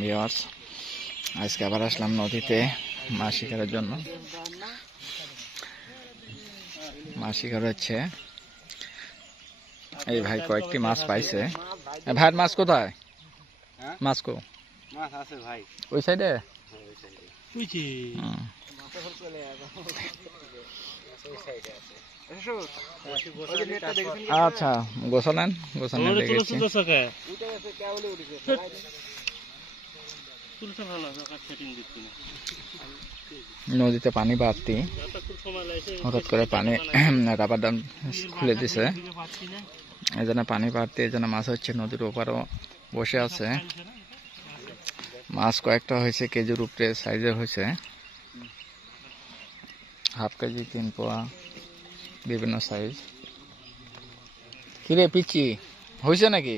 Viewers আজকে আবার আসলাম নদীতে মাছ শিকারের জন্য। মাছ শিকার হচ্ছে। এই ভাই কয়েকটি মাছ পাইছে। ভাইয়ের মাছ কোথায়? হ্যাঁ? মাছ কো? মাছ আছে ভাই। ওই সাইডে? নদীতে পানি বাড়তি। হঠাৎ করে পানি রাবার ডাম খুলে দিছে। এই জন্য পানি বাড়তি এই মাছ হচ্ছে নদীর ওপারও বসে আছে। মাছ কয়েকটা হয়েছে, কেজির উপরে সাইজের হয়েছে। হাফ কেজি, তিন পোয়া, বিভিন্ন সাইজ কিরে পিচি হয়েছে নাকি?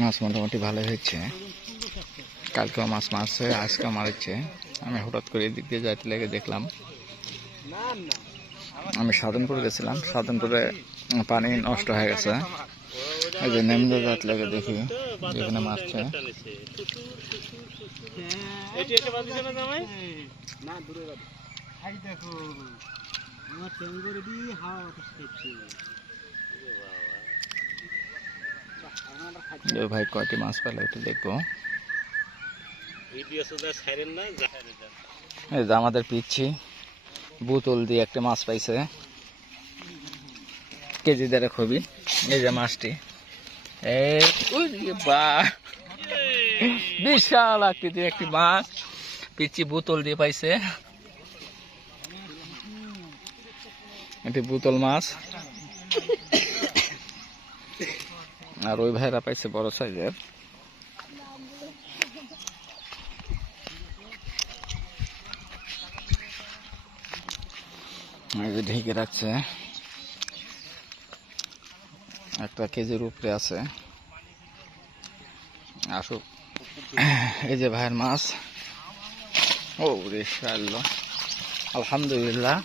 মাছ মোটামুটি ভালো হয়েছে। কালকেও মাছ মারছে, আজকেও মারছে। আমি হঠাৎ করে এদিক দিয়ে যাইতে লেগে দেখলাম। আমি সাধনপুরে গেছিলাম। সাধনপুরে পানি নষ্ট হয়ে গেছে। এই যে নেমদে যাইতে লেগে দেখি যেখানে মারছে ভাই কয়টি মাছ পেলে একটু দেখব। এই যে আমাদের পিচ্ছি। বোতল দিয়ে একটা মাছ পাইছে। কেজি দেড়ে খুবই এই যে মাছটি। বিশাল আকৃতির একটি মাছ। পিচ্ছি বোতল দিয়ে পাইছে। একটি বোতল মাছ। আর ওই ভাইরা পাইছে বড় সাইজের এই যে ঢেকে রাখছে। একটা কেজির উপরে আছে। আসুক। এই যে ভাইয়ের মাছ। ও রে শাল্লা। আলহামদুলিল্লাহ।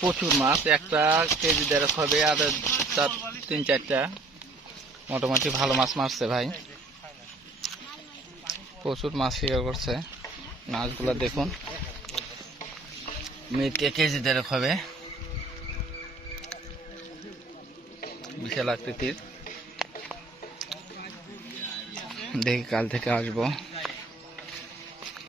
প্রচুর মাছ। একটা কেজি দেড় হবে, আর চার তিন চারটা। মোটামুটি ভালো মাছ মারছে ভাই। প্রচুর মাছ শিকার করছে। মাছগুলো দেখুন। মেয়েকে কেজি দেড়েক হবে বিশাল আকৃতির। দেখি কাল থেকে আসব।